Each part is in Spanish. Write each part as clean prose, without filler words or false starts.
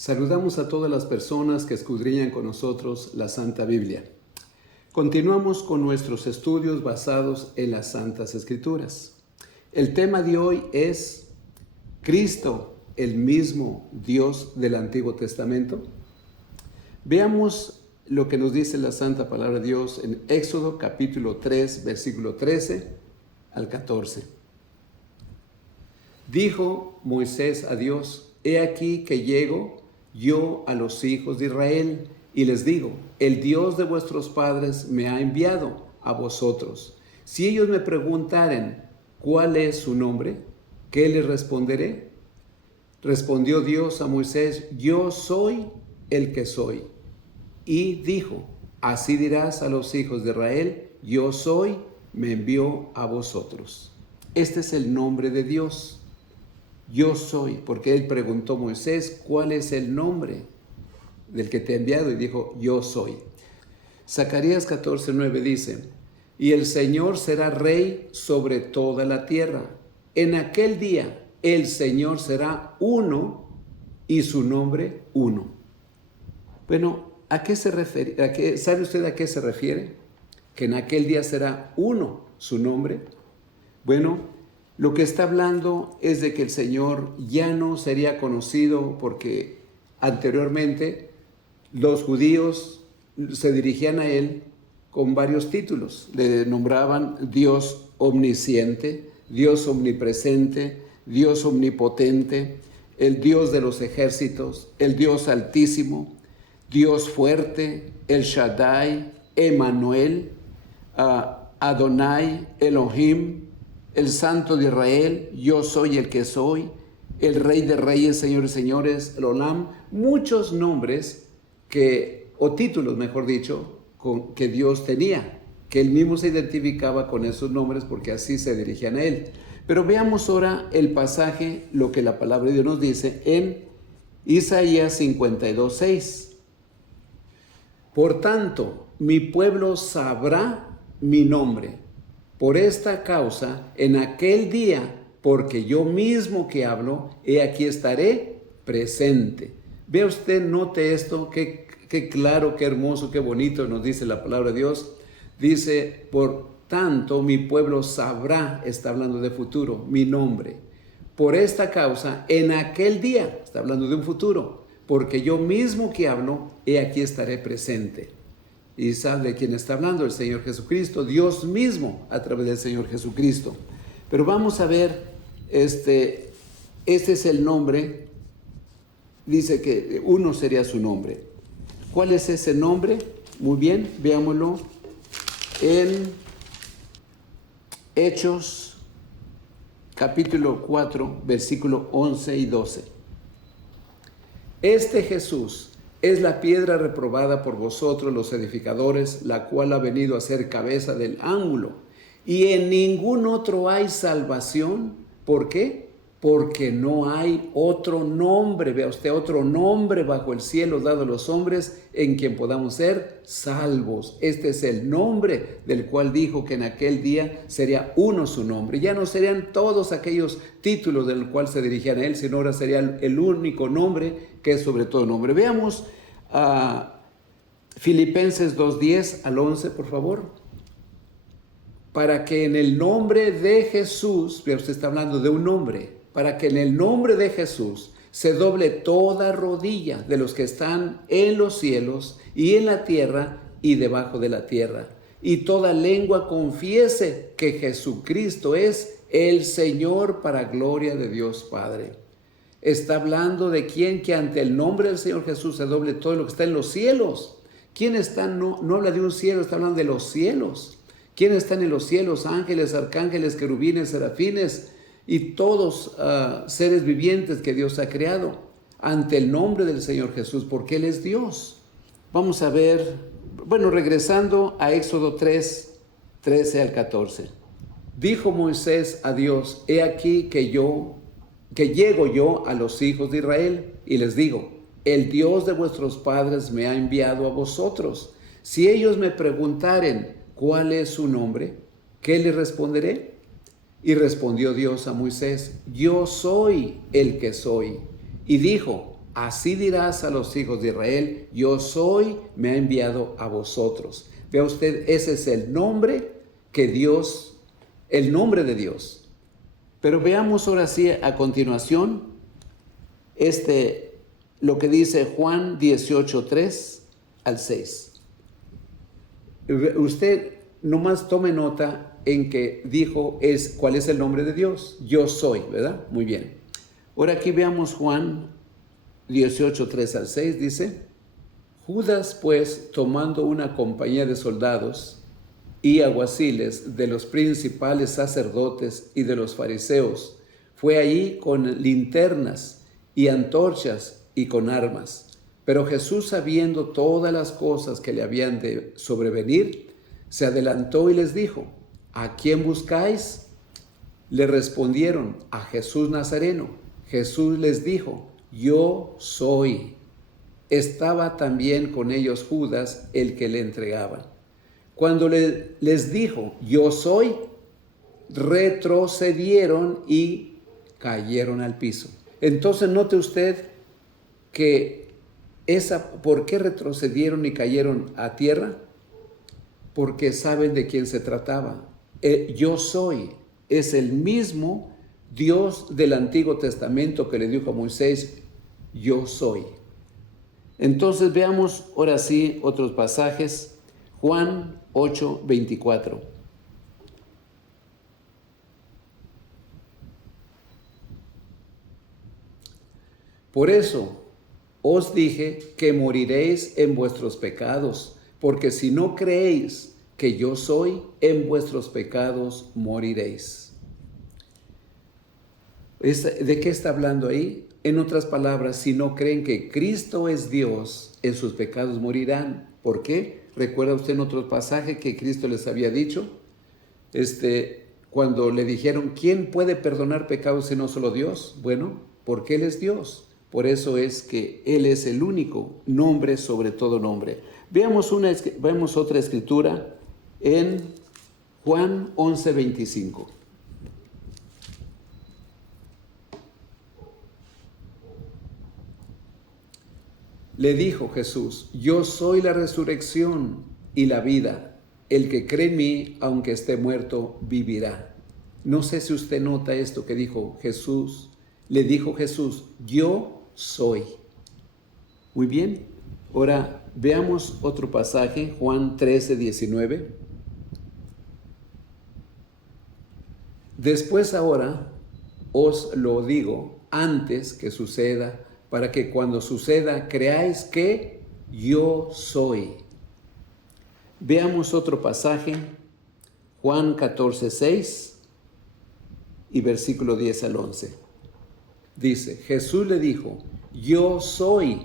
Saludamos a todas las personas que escudriñan con nosotros la Santa Biblia. Continuamos con nuestros estudios basados en las Santas Escrituras. El tema de hoy es Cristo, el mismo Dios del Antiguo Testamento. Veamos lo que nos dice la Santa Palabra de Dios en Éxodo capítulo 3, versículo 13 al 14. Dijo Moisés a Dios: He aquí que llego yo a los hijos de Israel y les digo: el Dios de vuestros padres me ha enviado a vosotros. Si ellos me preguntaren cuál es su nombre, ¿qué les responderé? Respondió Dios a Moisés: yo soy el que soy. Y dijo: así dirás a los hijos de Israel: yo soy, me envió a vosotros. Este es el nombre de Dios. Yo soy, porque él preguntó a Moisés: ¿cuál es el nombre del que te ha enviado? Y dijo: yo soy. Zacarías 14:9 dice: y el Señor será rey sobre toda la tierra. En aquel día el Señor será uno y su nombre uno. Bueno, ¿a qué se refiere? ¿Sabe usted a qué se refiere? Que en aquel día será uno su nombre. Bueno, lo que está hablando es de que el Señor ya no sería conocido, porque anteriormente los judíos se dirigían a Él con varios títulos. Le nombraban Dios omnisciente, Dios omnipresente, Dios omnipotente, el Dios de los ejércitos, el Dios altísimo, Dios fuerte, el Shaddai, Emmanuel, Adonai, Elohim, el Santo de Israel, yo soy el que soy, el Rey de Reyes, Señor de Señores, el Olam. Muchos nombres o títulos, mejor dicho, que Dios tenía, que Él mismo se identificaba con esos nombres porque así se dirigían a Él. Pero veamos ahora el pasaje, lo que la palabra de Dios nos dice en Isaías 52:6. Por tanto, mi pueblo sabrá mi nombre. Por esta causa, en aquel día, porque yo mismo que hablo, he aquí estaré presente. Vea usted, note esto, qué claro, qué hermoso, qué bonito nos dice la palabra de Dios. Dice: por tanto, mi pueblo sabrá, está hablando de futuro, mi nombre. Por esta causa, en aquel día, está hablando de un futuro, porque yo mismo que hablo, he aquí estaré presente. Y sabe de quién está hablando: el Señor Jesucristo, Dios mismo a través del Señor Jesucristo. Pero vamos a ver, este es el nombre. Dice que uno sería su nombre. ¿Cuál es ese nombre? Muy bien, veámoslo en Hechos capítulo 4, versículo 11 y 12. Este Jesús es la piedra reprobada por vosotros los edificadores, la cual ha venido a ser cabeza del ángulo. Y en ningún otro hay salvación. ¿Por qué? Porque no hay otro nombre, vea usted, otro nombre bajo el cielo dado a los hombres en quien podamos ser salvos. Este es el nombre del cual dijo que en aquel día sería uno su nombre. Ya no serían todos aquellos títulos del cual se dirigían a Él, sino ahora sería el único nombre que es sobre todo nombre. Veamos a Filipenses 2:10 al 11, por favor. Para que en el nombre de Jesús, pero usted está hablando de un nombre, para que en el nombre de Jesús se doble toda rodilla de los que están en los cielos y en la tierra y debajo de la tierra, y toda lengua confiese que Jesucristo es el Señor, para gloria de Dios Padre. Está hablando de quién, que ante el nombre del Señor Jesús se doble todo lo que está en los cielos. ¿Quién está? No habla de un cielo, está hablando de los cielos. ¿Quién están en los cielos? Ángeles, arcángeles, querubines, serafines y todos seres vivientes que Dios ha creado ante el nombre del Señor Jesús, porque Él es Dios. Vamos a ver, regresando a Éxodo 3, 13 al 14. Dijo Moisés a Dios: he aquí que llego yo a los hijos de Israel y les digo: el Dios de vuestros padres me ha enviado a vosotros. Si ellos me preguntaren cuál es su nombre, ¿qué les responderé? Y respondió Dios a Moisés: yo soy el que soy. Y dijo: Así dirás a los hijos de Israel, yo soy, me ha enviado a vosotros. Vea usted, ese es el nombre que Dios, el nombre de Dios. Pero veamos ahora sí a continuación lo que dice Juan 18:3 al 6. Usted nomás tome nota en que dijo cuál es el nombre de Dios. Yo soy, ¿verdad? Muy bien. Ahora aquí veamos Juan 18:3 al 6, dice: Judas, pues, tomando una compañía de soldados y alguaciles de los principales sacerdotes y de los fariseos, fue allí con linternas y antorchas y con armas. Pero Jesús, sabiendo todas las cosas que le habían de sobrevenir, se adelantó y les dijo: ¿A quién buscáis? Le respondieron: a Jesús Nazareno. Jesús les dijo: yo soy. Estaba también con ellos Judas, el que le entregaba. Cuando les dijo: yo soy, retrocedieron y cayeron al piso. Entonces note usted que ¿por qué retrocedieron y cayeron a tierra? Porque saben de quién se trataba. Yo soy es el mismo Dios del Antiguo Testamento que le dijo a Moisés: yo soy. Entonces veamos ahora sí otros pasajes. Juan 8:24. Por eso os dije que moriréis en vuestros pecados, porque si no creéis que yo soy, en vuestros pecados moriréis. ¿De qué está hablando ahí? En otras palabras, si no creen que Cristo es Dios, en sus pecados morirán. ¿Por qué? ¿Recuerda usted en otro pasaje que Cristo les había dicho? Cuando le dijeron: ¿quién puede perdonar pecados si no solo Dios? Bueno, porque Él es Dios. Por eso es que Él es el único nombre sobre todo nombre. Veamos otra escritura en Juan 11:25. Le dijo Jesús: yo soy la resurrección y la vida. El que cree en mí, aunque esté muerto, vivirá. No sé si usted nota esto que dijo Jesús. Le dijo Jesús: yo soy. Muy bien. Ahora veamos otro pasaje, Juan 13:19. Después ahora os lo digo antes que suceda, para que cuando suceda creáis que yo soy. Veamos otro pasaje, Juan 14:6 y versículo 10 al 11. Dice: Jesús le dijo: yo soy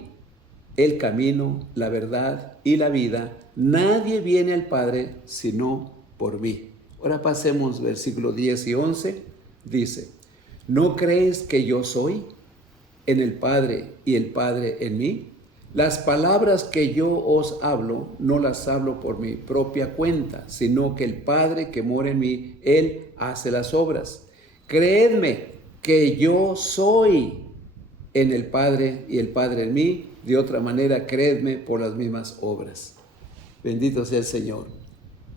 el camino, la verdad y la vida. Nadie viene al Padre sino por mí. Ahora pasemos versículo 10 y 11. Dice: ¿no creéis que yo soy en el Padre y el Padre en mí? Las palabras que yo os hablo, no las hablo por mi propia cuenta, sino que el Padre que mora en mí, Él hace las obras. Creedme que yo soy en el Padre y el Padre en mí. De otra manera, creedme por las mismas obras. Bendito sea el Señor.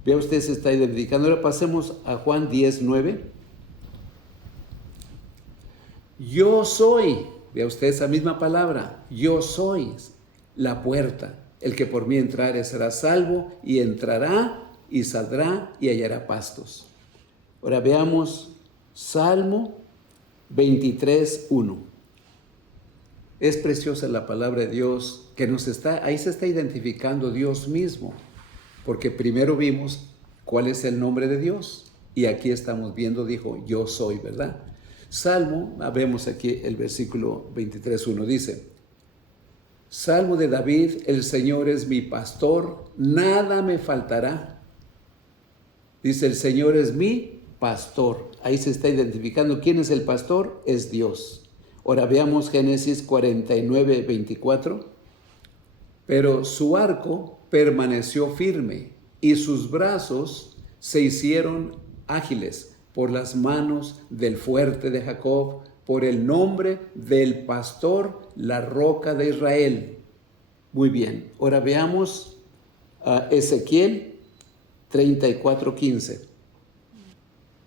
Vea usted, se está identificando. Ahora pasemos a Juan 10:9. Yo soy, vea usted esa misma palabra, yo soy la puerta. El que por mí entrare será salvo, y entrará y saldrá y hallará pastos. Ahora veamos Salmo 23:1. Es preciosa la palabra de Dios que ahí se está identificando Dios mismo, porque primero vimos cuál es el nombre de Dios, y aquí estamos viendo, dijo, yo soy, ¿verdad? Salmo, vemos aquí el versículo 23:1, dice: Salmo de David, el Señor es mi pastor, nada me faltará. Dice: el Señor es mi pastor. Ahí se está identificando quién es el pastor, es Dios. Ahora veamos Génesis 49:24. Pero su arco permaneció firme y sus brazos se hicieron ágiles por las manos del fuerte de Jacob, por el nombre del pastor, la roca de Israel. Muy bien, ahora veamos a Ezequiel 34:15.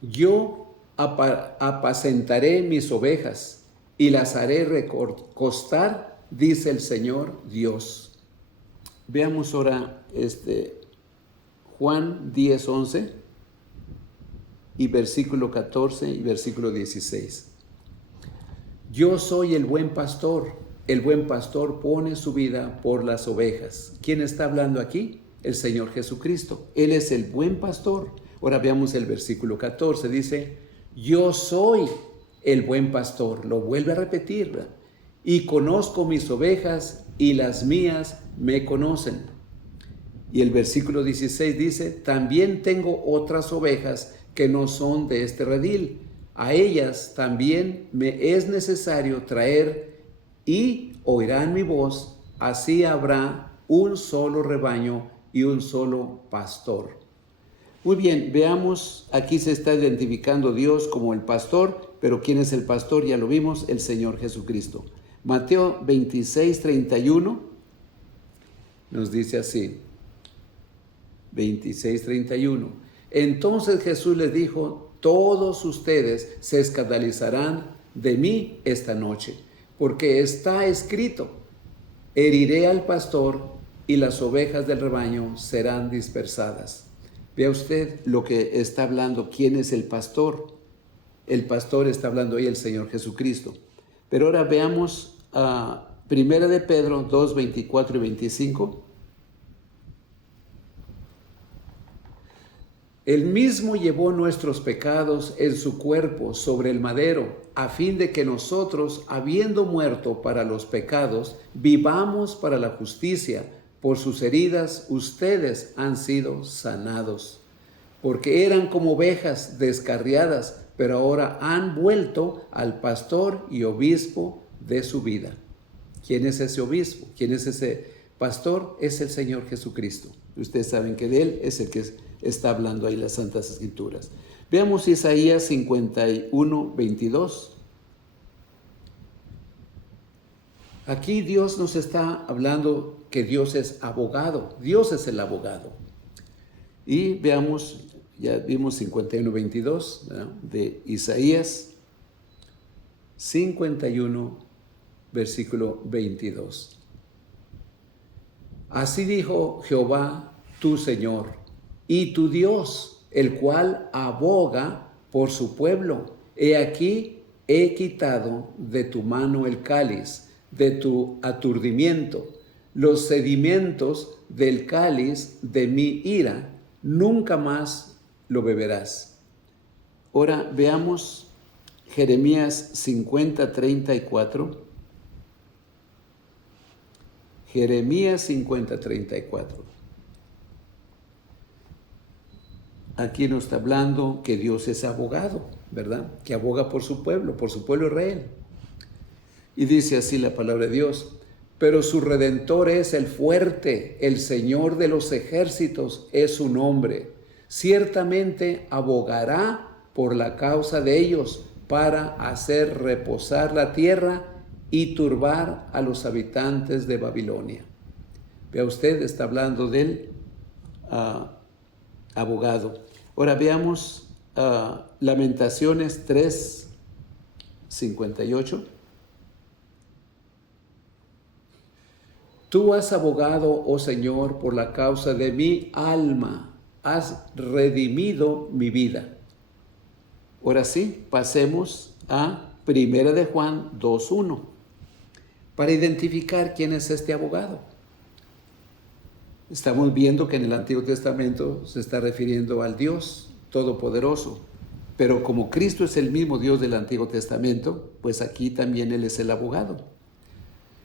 Yo apacentaré mis ovejas y las haré recostar, dice el Señor Dios. Veamos ahora Juan 10:11 y versículo 14 y versículo 16. Yo soy el buen pastor pone su vida por las ovejas. ¿Quién está hablando aquí? El Señor Jesucristo. Él es el buen pastor. Ahora veamos el versículo 14, dice, yo soy el buen pastor, lo vuelve a repetir, ¿verdad? Y conozco mis ovejas y las mías me conocen. Y el versículo 16 dice, también tengo otras ovejas que no son de este redil. A ellas también me es necesario traer y oirán mi voz, así habrá un solo rebaño y un solo pastor. Muy bien, veamos, aquí se está identificando Dios como el pastor, pero ¿quién es el pastor? Ya lo vimos, el Señor Jesucristo. Mateo 26:31 nos dice así, 26:31. Entonces Jesús les dijo, todos ustedes se escandalizarán de mí esta noche, porque está escrito, heriré al pastor y las ovejas del rebaño serán dispersadas. Vea usted lo que está hablando, ¿quién es el pastor? El pastor está hablando ahí el Señor Jesucristo. Pero ahora veamos a Primera de Pedro 2, 24 y 25. Él mismo llevó nuestros pecados en su cuerpo sobre el madero, a fin de que nosotros, habiendo muerto para los pecados, vivamos para la justicia. Por sus heridas ustedes han sido sanados. Porque eran como ovejas descarriadas, pero ahora han vuelto al pastor y obispo de su vida. ¿Quién es ese obispo? ¿Quién es ese pastor? Es el Señor Jesucristo. Ustedes saben que de Él es el que está hablando ahí las Santas Escrituras. Veamos Isaías 51, 22. Aquí Dios nos está hablando que Dios es abogado. Dios es el abogado. Y veamos, ya vimos 51, 22, ¿verdad? De Isaías 51, versículo 22. Así dijo Jehová, tu Señor, y tu Dios, el cual aboga por su pueblo. He aquí, he quitado de tu mano el cáliz, de tu aturdimiento, los sedimentos del cáliz de mi ira, nunca más lo beberás. Ahora veamos Jeremías 50, 34. Jeremías 50, 34. Aquí nos está hablando que Dios es abogado, ¿verdad? Que aboga por su pueblo Israel. Y dice así la palabra de Dios, pero su Redentor es el fuerte, el Señor de los ejércitos es su nombre. Ciertamente abogará por la causa de ellos para hacer reposar la tierra y turbar a los habitantes de Babilonia. Vea usted, está hablando del abogado. Ahora veamos Lamentaciones 3, 58. Tú has abogado, oh Señor, por la causa de mi alma, has redimido mi vida. Ahora sí, pasemos a Primera de Juan 2:1 para identificar quién es este abogado. Estamos viendo que en el Antiguo Testamento se está refiriendo al Dios Todopoderoso, pero como Cristo es el mismo Dios del Antiguo Testamento, pues aquí también Él es el abogado.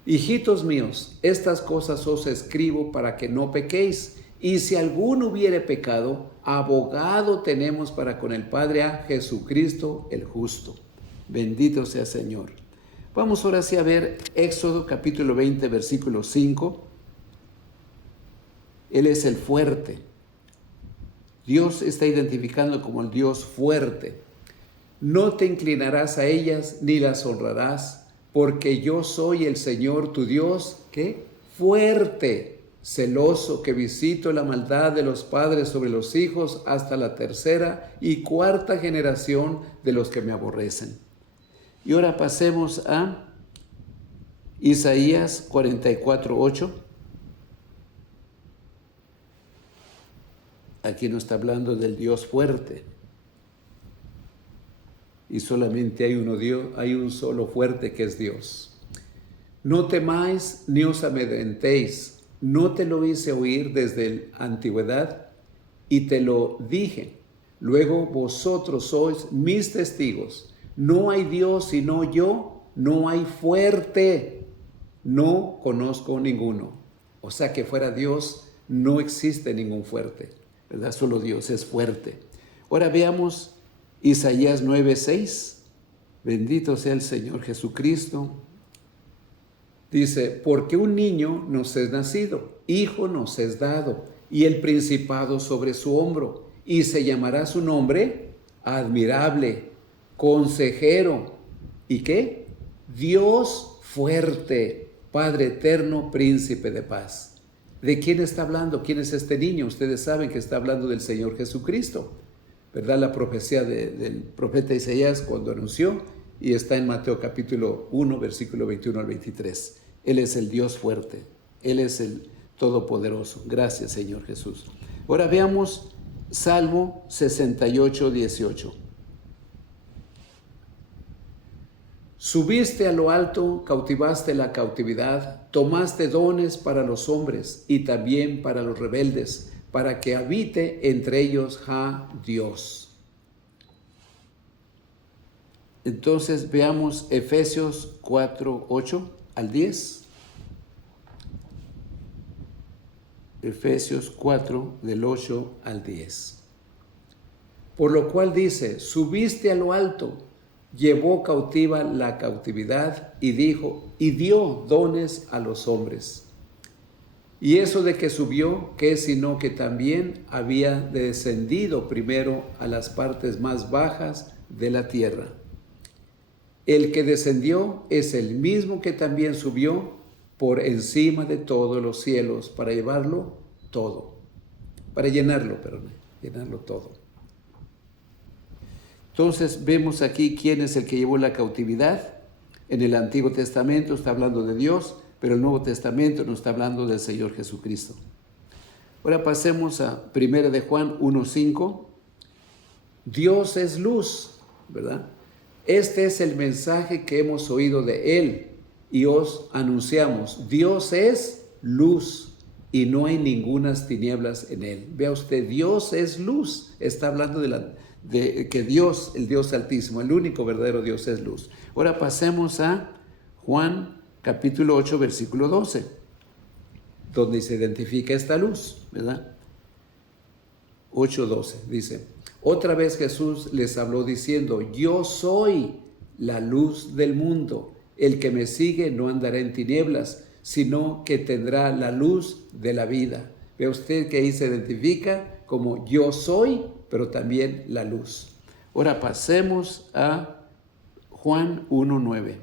Hijitos míos, estas cosas os escribo para que no pequéis, y si alguno hubiere pecado, abogado tenemos para con el Padre a Jesucristo el justo. Bendito sea Señor. Vamos ahora sí a ver Éxodo capítulo 20, versículo 5. Él es el fuerte. Dios está identificando como el Dios fuerte. No te inclinarás a ellas ni las honrarás, porque yo soy el Señor tu Dios, ¿qué? Fuerte, celoso, que visito la maldad de los padres sobre los hijos hasta la tercera y cuarta generación de los que me aborrecen. Y ahora pasemos a Isaías 44:8. Aquí no está hablando del Dios fuerte. Y solamente hay un solo fuerte, que es Dios. No temáis ni os amedrentéis. No te lo hice oír desde la antigüedad y te lo dije. Luego vosotros sois mis testigos. No hay Dios sino yo, no hay fuerte. No conozco ninguno. O sea que fuera Dios no existe ningún fuerte, ¿verdad? Solo Dios es fuerte. Ahora veamos Isaías 9:6. Bendito sea el Señor Jesucristo. Dice, porque un niño nos es nacido, hijo nos es dado, y el principado sobre su hombro, y se llamará su nombre admirable, consejero, ¿y qué? Dios fuerte, Padre eterno, príncipe de paz. ¿De quién está hablando? ¿Quién es este niño? Ustedes saben que está hablando del Señor Jesucristo, ¿verdad? La profecía del profeta Isaías cuando anunció, y está en Mateo capítulo 1, versículo 21 al 23. Él es el Dios fuerte, Él es el Todopoderoso. Gracias, Señor Jesús. Ahora veamos Salmo 68:18. Subiste a lo alto, cautivaste la cautividad, tomaste dones para los hombres y también para los rebeldes, para que habite entre ellos Dios. Entonces veamos Efesios 4:8 al 10. Efesios 4, del 8 al 10. Por lo cual dice, subiste a lo alto, llevó cautiva la cautividad y dio dones a los hombres. Y eso de que subió, ¿qué sino que también había descendido primero a las partes más bajas de la tierra? El que descendió es el mismo que también subió por encima de todos los cielos para llevarlo todo. Para llenarlo todo. Entonces vemos aquí quién es el que llevó la cautividad. En el Antiguo Testamento está hablando de Dios, pero el Nuevo Testamento nos está hablando del Señor Jesucristo. Ahora pasemos a 1 de Juan 1:5. Dios es luz, ¿verdad? Este es el mensaje que hemos oído de Él y os anunciamos. Dios es luz y no hay ningunas tinieblas en Él. Vea usted, Dios es luz. Está hablando de que Dios, el Dios Altísimo, el único verdadero Dios es luz. Ahora pasemos a Juan capítulo 8, versículo 12, donde se identifica esta luz, ¿verdad? 8:12 dice, otra vez Jesús les habló diciendo, yo soy la luz del mundo. El que me sigue no andará en tinieblas, sino que tendrá la luz de la vida. Ve usted que ahí se identifica como yo soy, pero también la luz. Ahora pasemos a Juan 1:9.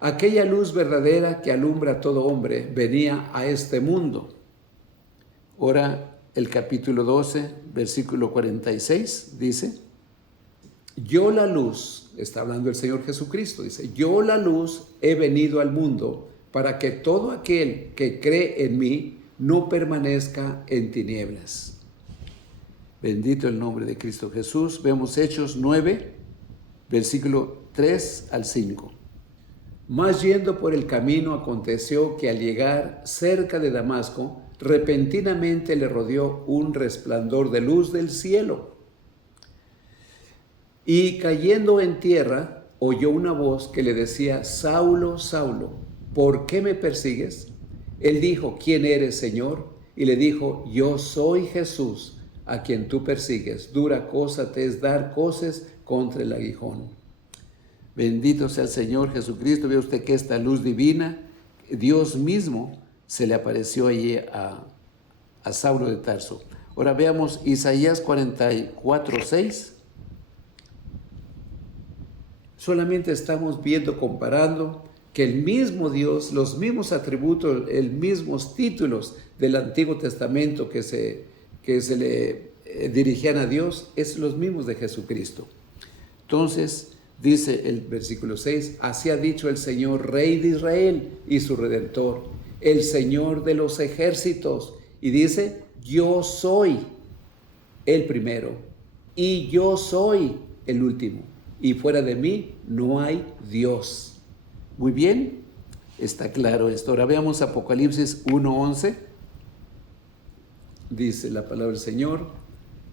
Aquella luz verdadera que alumbra a todo hombre venía a este mundo. Ahora el capítulo 12, versículo 46 dice, yo la luz, está hablando el Señor Jesucristo, dice, yo la luz he venido al mundo para que todo aquel que cree en mí no permanezca en tinieblas. Bendito el nombre de Cristo Jesús. Vemos Hechos 9, versículo 3 al 5. Mas yendo por el camino aconteció que al llegar cerca de Damasco, repentinamente le rodeó un resplandor de luz del cielo. Y cayendo en tierra, oyó una voz que le decía, Saulo, Saulo, ¿por qué me persigues? Él dijo, ¿quién eres, Señor? Y le dijo, yo soy Jesús, a quien tú persigues. Dura cosa te es dar coces contra el aguijón. Bendito sea el Señor Jesucristo. Ve usted que esta luz divina, Dios mismo, se le apareció allí a Saulo de Tarso. Ahora veamos Isaías 44:6. Solamente estamos viendo, comparando, que el mismo Dios, los mismos atributos, los mismos títulos del Antiguo Testamento que se le dirigían a Dios, es los mismos de Jesucristo. Entonces, dice el versículo 6, así ha dicho el Señor, Rey de Israel y su Redentor, el Señor de los ejércitos. Y dice, yo soy el primero y yo soy el último. Y fuera de mí no hay Dios. Muy bien, está claro esto. Ahora veamos Apocalipsis 1:11. Dice la palabra del Señor,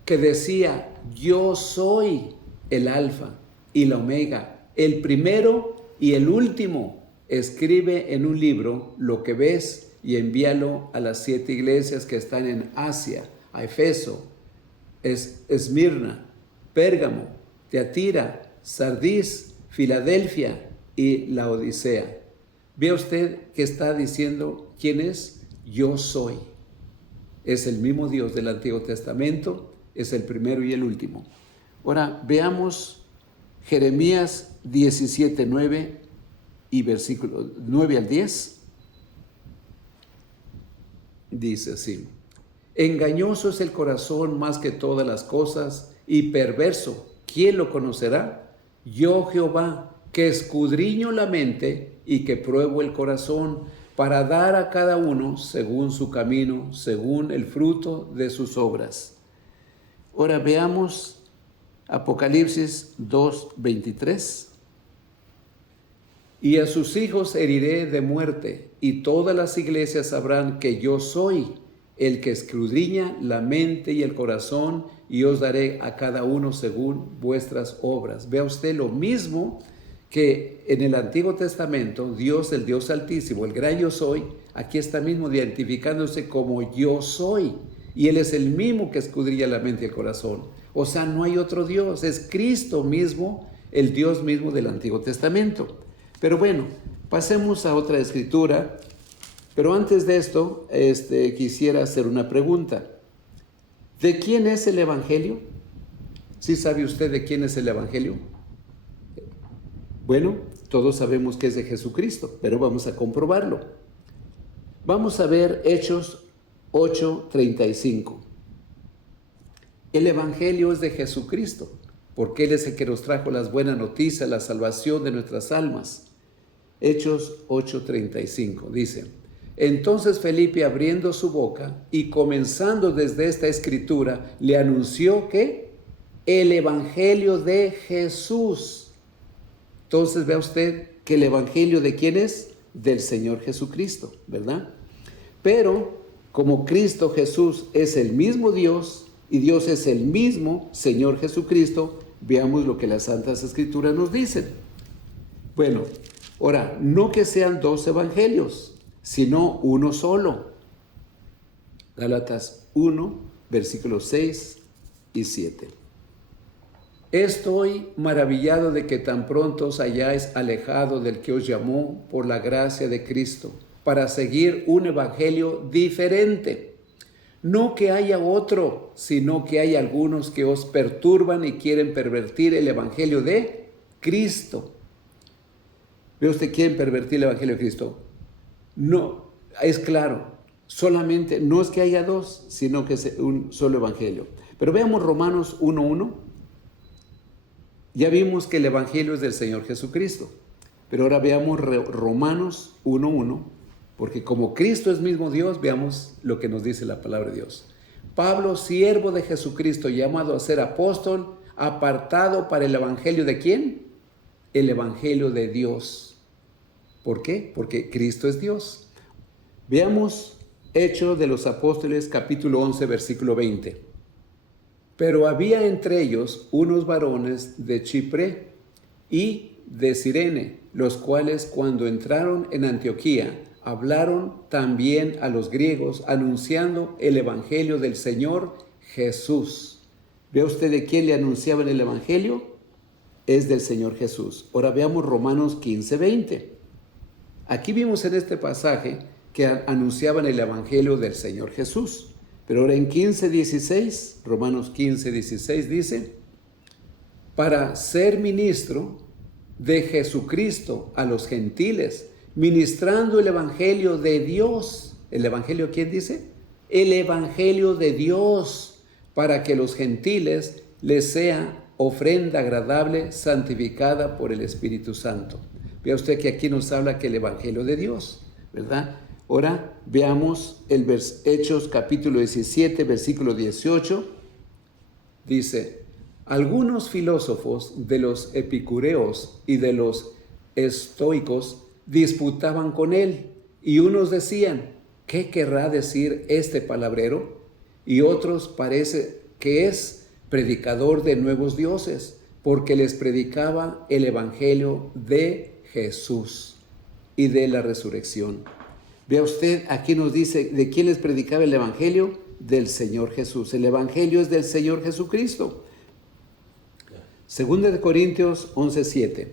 que decía, yo soy el Alfa y la Omega, el primero y el último. Escribe en un libro lo que ves y envíalo a las 7 iglesias que están en Asia, a Efeso, Esmirna, Pérgamo, Teatira, Sardis, Filadelfia y Laodicea. Vea usted que está diciendo quién es. Yo soy. Es el mismo Dios del Antiguo Testamento, es el primero y el último. Ahora veamos Jeremías 17:9 y versículos 9 al 10. Dice así, engañoso es el corazón más que todas las cosas y perverso, ¿quién lo conocerá? Yo Jehová, que escudriño la mente y que pruebo el corazón, para dar a cada uno según su camino, según el fruto de sus obras. Ahora veamos Apocalipsis 2:23. Y a sus hijos heriré de muerte, y todas las iglesias sabrán que yo soy el que escudriña la mente y el corazón, y os daré a cada uno según vuestras obras. Vea usted lo mismo que en el Antiguo Testamento, Dios, el Dios Altísimo, el gran yo soy, aquí está mismo identificándose como yo soy. Y Él es el mismo que escudriña la mente y el corazón. O sea, no hay otro Dios, es Cristo mismo, el Dios mismo del Antiguo Testamento. Pero bueno, pasemos a otra escritura. Pero antes de esto, quisiera hacer una pregunta. ¿De quién es el Evangelio? ¿Sí sabe usted de quién es el Evangelio? Bueno, todos sabemos que es de Jesucristo, pero vamos a comprobarlo. Vamos a ver Hechos 8:35. El Evangelio es de Jesucristo, porque Él es el que nos trajo las buenas noticias, la salvación de nuestras almas. Hechos 8:35 dice, entonces Felipe, abriendo su boca y comenzando desde esta escritura, le anunció que el Evangelio de Jesús. Entonces vea usted que el Evangelio ¿de quién es? Del Señor Jesucristo, ¿verdad? Pero como Cristo Jesús es el mismo Dios y Dios es el mismo Señor Jesucristo, veamos lo que las Santas Escrituras nos dicen. Bueno, ahora, no que sean 2 evangelios, sino uno solo. Gálatas 1, versículos 6 y 7. Estoy maravillado de que tan pronto os hayáis alejado del que os llamó por la gracia de Cristo, para seguir un evangelio diferente. No que haya otro, sino que hay algunos que os perturban y quieren pervertir el evangelio de Cristo. ¿Ve usted quién pervertir el evangelio de Cristo? No, es claro, solamente, no es que haya 2, sino que es un solo evangelio. Pero veamos Romanos 1:1. Ya vimos que el evangelio es del Señor Jesucristo, pero ahora veamos Romanos 1:1, porque como Cristo es mismo Dios, veamos lo que nos dice la palabra de Dios. Pablo, siervo de Jesucristo, llamado a ser apóstol, apartado para el evangelio ¿de quién? El evangelio de Dios. ¿Por qué? Porque Cristo es Dios. Veamos Hechos de los Apóstoles, capítulo 11, versículo 20. Pero había entre ellos unos varones de Chipre y de Cirene, los cuales cuando entraron en Antioquía, hablaron también a los griegos, anunciando el evangelio del Señor Jesús. ¿Ve usted de quién le anunciaban el evangelio? Es del Señor Jesús. Ahora veamos Romanos 15:20. Aquí vimos en este pasaje que anunciaban el evangelio del Señor Jesús. Pero ahora en 15:16, Romanos 15:16 dice, para ser ministro de Jesucristo a los gentiles, ministrando el evangelio de Dios. ¿El evangelio quién dice? El evangelio de Dios, para que los gentiles les sea ofrenda agradable, santificada por el Espíritu Santo. Vea usted que aquí nos habla que el evangelio de Dios, ¿verdad? Ahora veamos el Hechos capítulo 17, versículo 18. Dice: algunos filósofos de los epicureos y de los estoicos disputaban con él, y unos decían: ¿qué querrá decir este palabrero? Y otros parece que es predicador de nuevos dioses, porque les predicaba el evangelio de Jesús y de la resurrección. Vea usted, aquí nos dice de quién les predicaba el evangelio: del Señor Jesús. El evangelio es del Señor Jesucristo. Segunda de Corintios 11:7.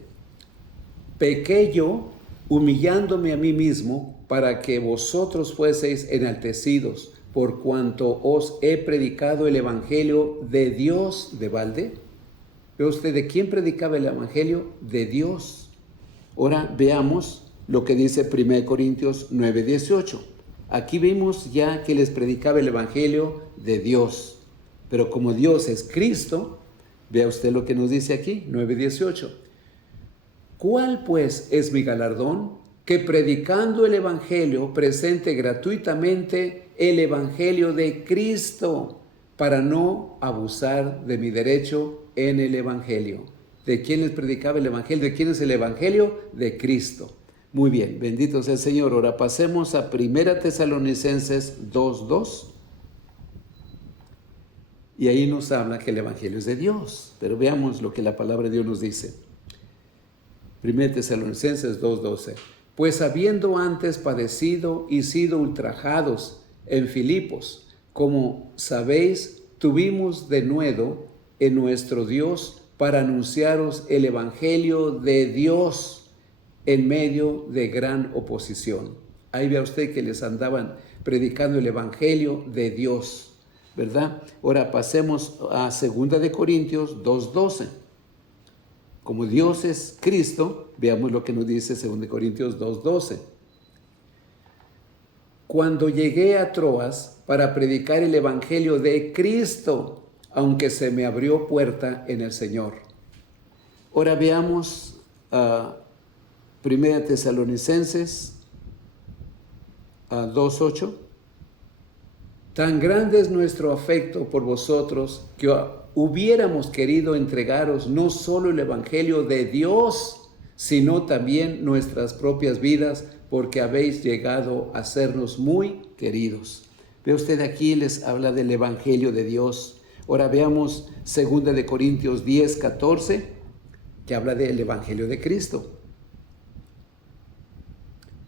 Pequé yo, humillándome a mí mismo, para que vosotros fueseis enaltecidos, por cuanto os he predicado el evangelio de Dios de balde. ¿Ve usted de quién predicaba el evangelio? De Dios. Ahora veamos lo que dice 1 Corintios 9:18. Aquí vimos ya que les predicaba el evangelio de Dios. Pero como Dios es Cristo, vea usted lo que nos dice aquí, 9:18. ¿Cuál pues es mi galardón? Que predicando el evangelio presente gratuitamente el evangelio de Cristo, para no abusar de mi derecho en el evangelio. ¿De quién les predicaba el evangelio? ¿De quién es el evangelio? De Cristo. Muy bien, bendito sea el Señor. Ahora pasemos a 1 Tesalonicenses 2:2. Y ahí nos habla que el evangelio es de Dios. Pero veamos lo que la palabra de Dios nos dice. 1 Tesalonicenses 2:12. Pues habiendo antes padecido y sido ultrajados en Filipos, como sabéis, tuvimos denuedo en nuestro Dios para anunciaros el evangelio de Dios en medio de gran oposición. Ahí vea usted que les andaban predicando el evangelio de Dios, ¿verdad? Ahora pasemos a 2 de Corintios 2:12. Como Dios es Cristo, veamos lo que nos dice 2 Corintios 2:12. Cuando llegué a Troas para predicar el evangelio de Cristo, aunque se me abrió puerta en el Señor. Ahora veamos 1 Tesalonicenses 2:8. Tan grande es nuestro afecto por vosotros que hubiéramos querido entregaros no solo el evangelio de Dios, sino también nuestras propias vidas, porque habéis llegado a sernos muy queridos. Ve usted, aquí les habla del evangelio de Dios. Ahora veamos 2 de Corintios 10:14, que habla del evangelio de Cristo.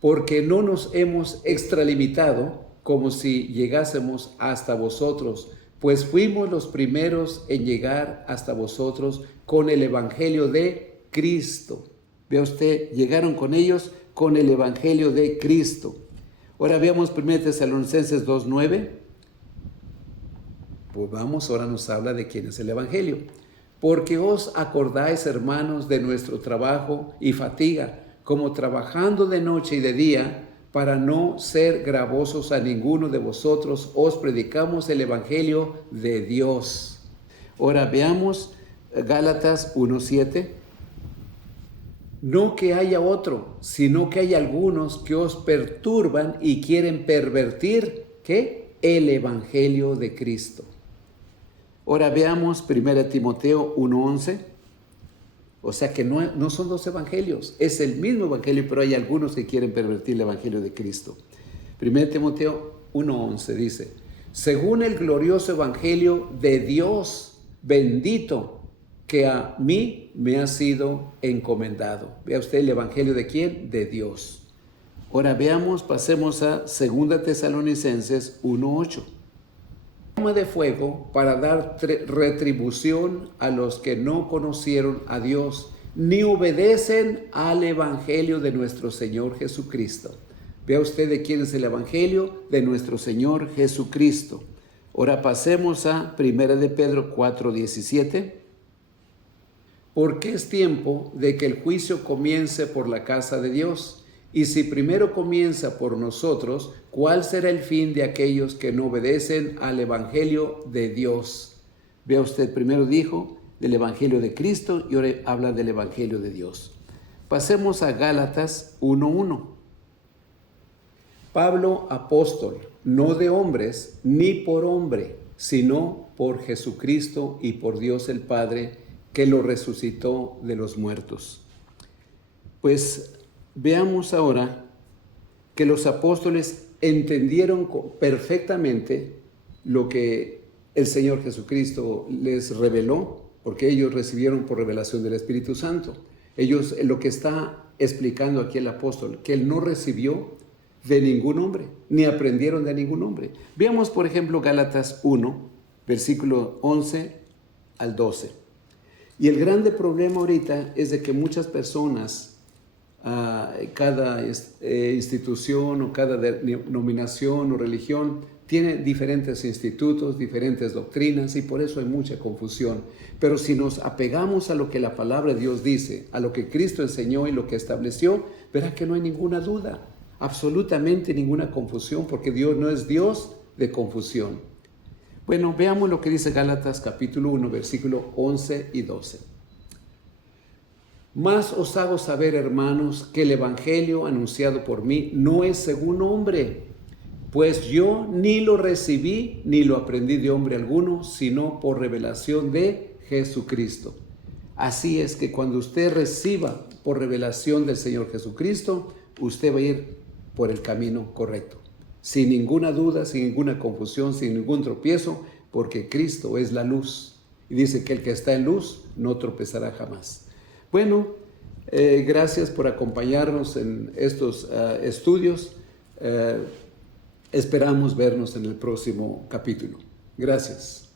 Porque no nos hemos extralimitado como si llegásemos hasta vosotros, pues fuimos los primeros en llegar hasta vosotros con el evangelio de Cristo. Vea usted, llegaron con ellos con el evangelio de Cristo. Ahora veamos 1 Tesalonicenses 2:9. Pues vamos, ahora nos habla de quién es el evangelio. Porque os acordáis, hermanos, de nuestro trabajo y fatiga, como trabajando de noche y de día, para no ser gravosos a ninguno de vosotros, os predicamos el evangelio de Dios. Ahora veamos Gálatas 1:7. No que haya otro, sino que hay algunos que os perturban y quieren pervertir, ¿qué? El evangelio de Cristo. Ahora veamos 1 Timoteo 1:11. O sea que no son dos evangelios, es el mismo evangelio, pero hay algunos que quieren pervertir el evangelio de Cristo. 1 Timoteo 1:11 dice: según el glorioso evangelio de Dios bendito, que a mí me ha sido encomendado. Vea usted, el evangelio de quién? De Dios. Ahora veamos, pasemos a 2 Tesalonicenses 1:8. Llama de fuego para dar retribución a los que no conocieron a Dios, ni obedecen al evangelio de nuestro Señor Jesucristo. Vea usted de quién es el evangelio de nuestro Señor Jesucristo. Ahora pasemos a 1 de Pedro 4:17. porque es tiempo de que el juicio comience por la casa de Dios. Y si primero comienza por nosotros, ¿cuál será el fin de aquellos que no obedecen al Evangelio de Dios? Vea usted, primero dijo del Evangelio de Cristo y ahora habla del Evangelio de Dios. Pasemos a Gálatas 1:1. Pablo, apóstol, no de hombres ni por hombre, sino por Jesucristo y por Dios el Padre, que lo resucitó de los muertos. Pues veamos ahora que los apóstoles entendieron perfectamente lo que el Señor Jesucristo les reveló, porque ellos recibieron por revelación del Espíritu Santo. Ellos, lo que está explicando aquí el apóstol, que él no recibió de ningún hombre, ni aprendieron de ningún hombre. Veamos, por ejemplo, Gálatas 1, versículo 11 al 12. Y el grande problema ahorita es de que muchas personas, cada institución o cada denominación o religión tiene diferentes institutos, diferentes doctrinas, y por eso hay mucha confusión. Pero si nos apegamos a lo que la palabra de Dios dice, a lo que Cristo enseñó y lo que estableció, verá que no hay ninguna duda, absolutamente ninguna confusión, porque Dios no es Dios de confusión. Bueno, veamos lo que dice Gálatas capítulo 1, versículo 11 y 12. Mas os hago saber, hermanos, que el evangelio anunciado por mí no es según hombre, pues yo ni lo recibí ni lo aprendí de hombre alguno, sino por revelación de Jesucristo. Así es que cuando usted reciba por revelación del Señor Jesucristo, usted va a ir por el camino correcto, sin ninguna duda, sin ninguna confusión, sin ningún tropiezo, porque Cristo es la luz. Y dice que el que está en luz no tropezará jamás. Bueno, gracias por acompañarnos en estos estudios. Esperamos vernos en el próximo capítulo. Gracias.